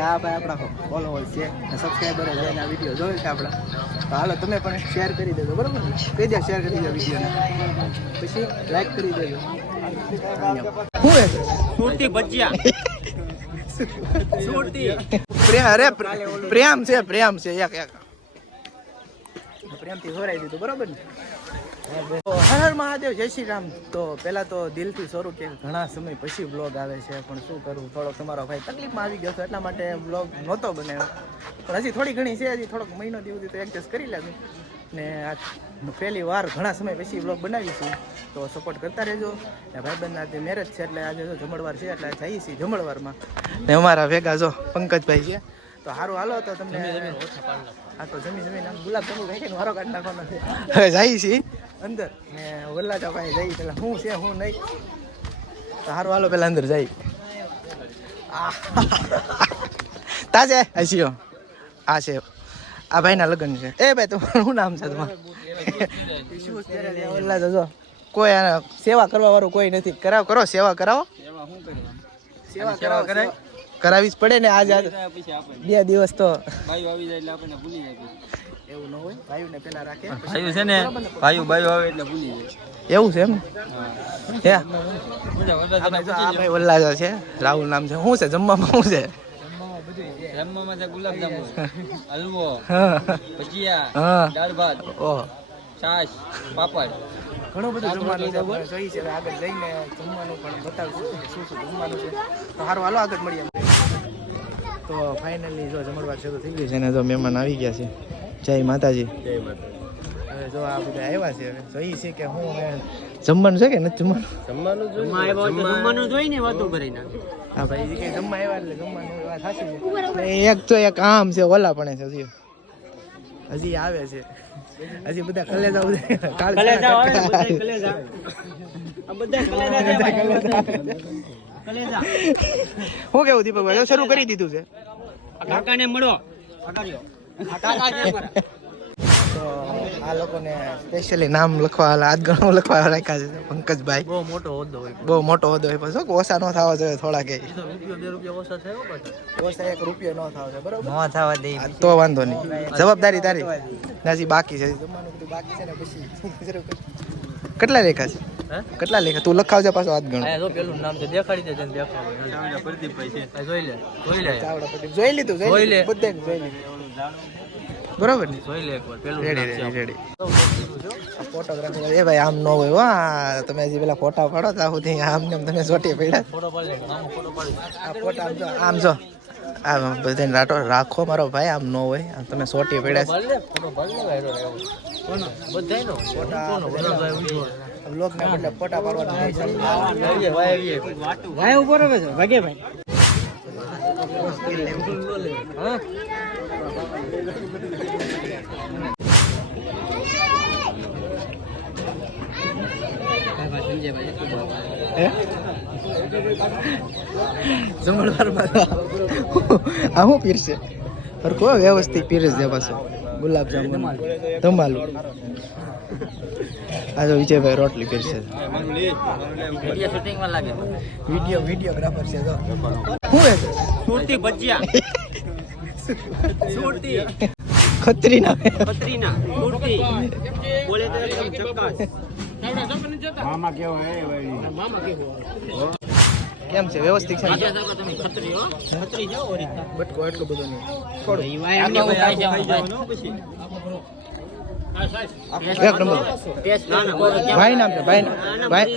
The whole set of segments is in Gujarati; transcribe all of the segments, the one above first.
આ ભાઈ આપણા ફોલોવર છે સબસ્ક્રાઈબર છે એના વિડીયો જોવે છે આપણા, તો હાલો તમે પણ શેર કરી દેજો, બરાબર ને? કહી દે શેર કરી દો વિડીયોને, પછી લાઈક કરી દેજો. શું હે સુરતી ભજીયા સુરતી પ્રેમ છે એક પ્રેમથી જોરાઈ દીધું, બરાબર ને? હર હર મહાદેવ, જય શ્રી રામ. તો પહેલાં તો દિલથી શરૂ કે ઘણા સમય પછી બ્લોગ આવે છે, પણ શું કરું, થોડોક તમારો ભાઈ તકલીફમાં આવી ગયો હતો એટલા માટે બ્લોગ નહોતો બનાવ્યો, પણ હજી થોડી ઘણી છે, હજી થોડોક મહિનો દિવસ તો એડજસ્ટ કરી લેજો. ને આ પહેલી વાર ઘણા સમય પછી બ્લોગ બનાવીશું, તો સપોર્ટ કરતા રહેજો. ને ભાઈબંધના આજે મેરેજ છે એટલે આજે જો જમણવાર છે એટલે જઈએ છીએ જમણવારમાં. ને અમારા ભેગા જો પંકજભાઈ છે, તો સારું હાલો. તો તમને હા તો જમીન આમ ગુલાબ જાંબુ ખાઈને વારો કાઢી નાખવાનો છે. હવે જઈએ છીએ અંદર ને વલ્લાજા ભાઈ જઈએ પેલા શું છે શું નહીં, તો સારું હાલો પેલા અંદર જઈ. તાજે આશીઓ આ છે આ ભાઈના લગ્ન છે. એ ભાઈ તમારું શું નામ છે તમારું? વલ્લાજા જો કોઈ સેવા કરવા વાળું કોઈ નથી. કરો સેવા કરાવો. સેવા કરાવો કરાવી જ પડે ને. આજ 2 દિવસ તો ભાઈ આવી જાય એટલે આપણને ભૂલી જાય. એવું ન હોય, ભાઈઓને પેલા રાખે. ભાઈઓ છે ને, ભાઈઓ આવે એટલે ભૂલી જાય. એવું છે એમ? હે આ ભાઈ વલ્લાજા છે, રાહુલ નામ છે. શું છે જમવામાં? શું છે જમવામાં? છે ગુલાબ જાંબુ, હલવો, ભજીયા, દાળ ભાત, છાશ, પાપડ, ઘણું બધું જમવાનું છે. જોઈ છે આગળ જઈને જમવાનું પણ બતાવશું શું જમવાનું છે. તો સારું હાલો આગળ મળીએ. તો ફાઇનલી જો જમણવાર શરૂ થઈ ગયું છે ને, જો મહેમાન આવી ગયા છે. જય માતાજી. જય માતાજી. હવે જો આ બધા આવ્યા છે, હવે જોઈએ છે કે હું જમવાનું છે કે નથી જમવાનું. જમવાનું જોઈ ને વાતો કરી નાખે. હા ભાઈ કઈ જમવા આવ્યા એટલે જમવાનું વાત સાચી છે. એક તો એક આમ છે, ઓલા પણ છે હજી આવે છે. હજી બધા કલેજા શું કેવું દીપકભાઈ? શરૂ કરી દીધું છે. કાકાને મળો. તો આ લોકોને સ્પેશિયલી નામ લખવા હાથગણો લખવા રાખ્યા છે. પંકજભાઈ બહુ મોટો હોદ્દો હોય પછી ઓછા ન થવા જોઈએ થોડા કે ઓછા 1 રૂપિયો ન થવા જોઈએ, બરોબર? ન થવા દે તો વાંધો નહીં. જવાબદારી તારી નાજી બાકી છે. જમવાનું બધું બાકી છે ને પછી કેટલા લેખા છે? કેટલા લેખા તું લખાવજે પાછો હાથ ગણો. પેલું નામ છે દેખાડી દે. પ્રદીપભાઈ છે, જોઈ લે જોઈ લીધું બધાને જોઈ લીધું, બરોબર ને? જોઈ લે એકવાર પેલું રેડી ફોટોગ્રાફી. એ ભાઈ આમ ન હોય હો, તમે હજી પેલા ફોટા પાડો ત્યાં સુધી આમને તમે ચોટી પડ્યા. આ ફોટા આમ જો આમ બધાને રાખો મારો ભાઈ, આમ ન હોય. તમે ચોટી પડ્યા લોક ને બદલે ફોટા પાડવાનું ભાઈ ઉપર આવે છે. ભાગે ભાઈ હા આ શું પીરશે? હરખો વ્યવસ્થિત પીરસ છે પાછો. ગુલાબ જાંબુ, ધમાલુ. આ જો વિજયભાઈ રોટલી પીરશે. વિડીયોગ્રાફર છે. શું હે સુરતી ભજીયા સુરતી ખત્રીના સુરતી બોલે તો એકદમ ચક્કાસ. મામા કેવો હે ભાઈ? મામા કેવો કેમ છે? વ્યવસ્થિત છે. તમે ખત્રી હો, ખત્રી જાવ ઓરિજિનલ. બટકો એટલો બધો નહીં. થોડો એક નંબર ભાઈ નામ છે. ભાઈ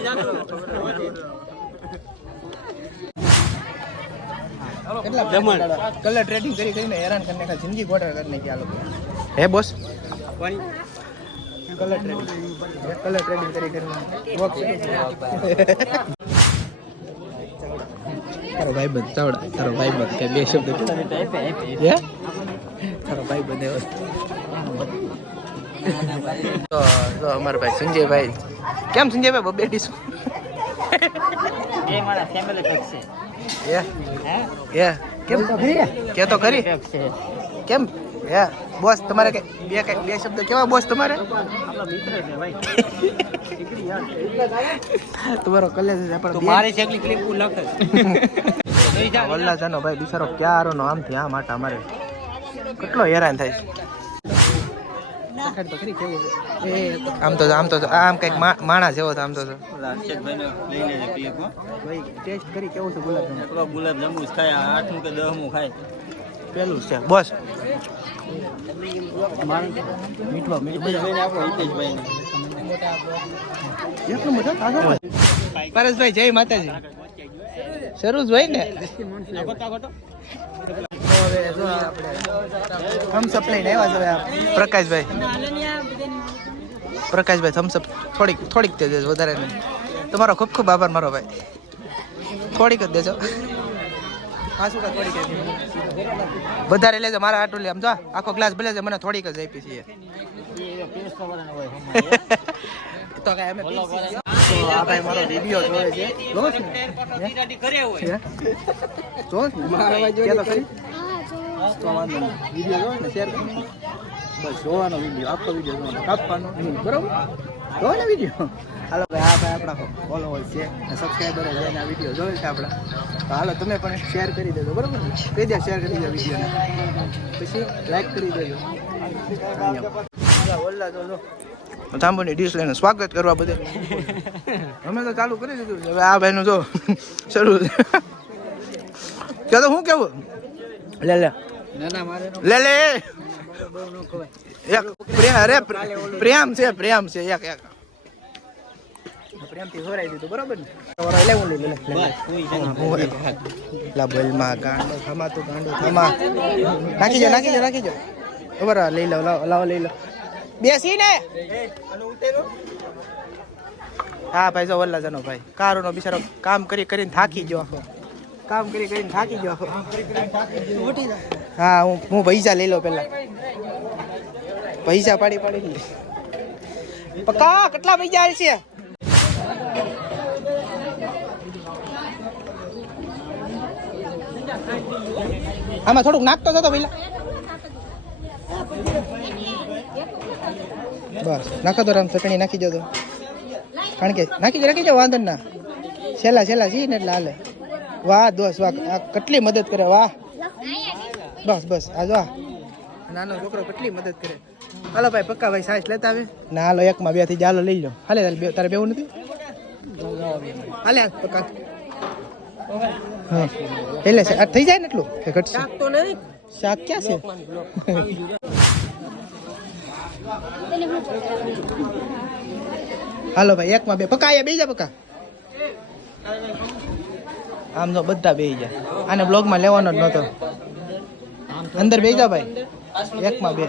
કેટલા કલર ટ્રેડિંગ કરીને હેરાન કરીને જિંદગી ગોઠવે કરી નાખી આ લોકો. હે બોસ કલર ટ્રેડિંગ કરીને તારો ભાઈબંધ ચાવડા, તારો ભાઈબંધ કે 2 શબ્દ તારો ભાઈબંધ એવો. તો અમારા ભાઈ સંજયભાઈ. કેમ સંજયભાઈ બબે ડીશ? એ મારા ફેમિલી પેક છે. કેમ કે તો ખરી કેમ? બોસ તમારે બે શબ્દ કેવા બોસ તમારે? તમારો કલેજ છે પણ મારી એકલી ક્લિપ લખે. વલ્લાજાનો ભાઈ બિચારો ક્યારો નો આમથી આમ આટા મારે, કેટલો હેરાન થાય છે. આમ તો આમ કઈક માણા જેવો આમ તો ટેસ્ટ કરી કેવું છે ગુલાબજાંબુ ખાય 8મું કે 10મું ખાય પેલું છે બસ. પરેશભાઈ જય માતાજી. શરૂ જ હોય ને થમ્સઅપ લઈને આવ્યા છે પ્રકાશભાઈ થમ્સઅપ થોડીક દે દેજો, વધારે નહીં. તમારો ખૂબ ખૂબ આભાર મારો ભાઈ, થોડીક જ દેજો. વધારે લેજો મારા આટલું લે. આમ જો આખો ગ્લાસ ભલે છે, મને થોડીક જ આપી છીએ. તો કાંઈ અમે આ ભાઈ મારો વિડીયો જોવે છે, વિડીયો જોવે ને શેર કરો બસ. જોવાનો વિડીયો, આખો વિડીયો જોવાનો, કાપવાનો નહીં, બરોબર? જોવો ને વિડીયો. હાલો ભાઈ, આ ભાઈ આપણા ફોલોવર છે, સબસ્ક્રાઈબર છે, આ વિડીયો જોવે છે આપણા. તો હાલો તમે પણ શેર કરી દેજો, બરોબર ને? કહી દે શેર કરી દો વિડીયોને, પછી લાઈક કરી દેજો. ઓલા જો તાંબુની ડીશ લઈને સ્વાગત કરવા બધે અમે તો ચાલુ કરી દીધું છે. હવે આ ભાઈનું જો શરૂ કે તો હું કેવું લે લે લે લે એક અરે પ્રેમ છે એક પ્રેમથી હોરાઈ દીધું, બરોબર ને? લા બોલમાં ગાંડો થમા તું ગાંડો થમા નાખી જો ખબર લઈ લો લાવો લઈ લો બેસી ને. હા ભાઈ જો વલ્લાજાનો ભાઈ કારુનો બિચારો કામ કરીને થાકી ગયો, હા હું પૈસા લઈ લો પેલા, પૈસા પાડી પક્કા કેટલા પૈસા આવશે? આમાં થોડુંક નાખતો હતો પેલા, બસ નાખો તો રામ ચટણી નાખી દો તો, કારણ કે નાખી જાઓ વાંધો ના. છેલ્લા છી ને એટલે હાલે. વાહ દોસ્ત વાહ, આ કેટલી મદદ કરે, વાહ બસ આ જો નાનો છોકરો કેટલી મદદ કરે. હાલો ભાઈ પક્કા ભાઈ સાઈઝ લેતા આવે ના, હાલો એકમાં 2 થી ચાલો લઈ લો. હાલે તારે બેવું નથી, હાલે પક્કા. હા એટલે આ થઈ જાય ને એટલું કે ઘટશે શાક ક્યાં છે? હાલો ભાઈ એકમાં 2 પક્કા બે જા પક્કા. આમ તો બધા બેહી જાય, આને બ્લોગમાં લેવાનો જ નહોતો. અંદર બેહી જા ભાઈ, એકમાં 2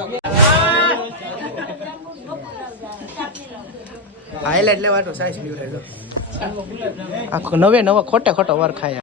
હાઈલાઈટ લેવાનો સાઈઝ બીવરે જો. આખો નવો ખોટો વાર ખાય.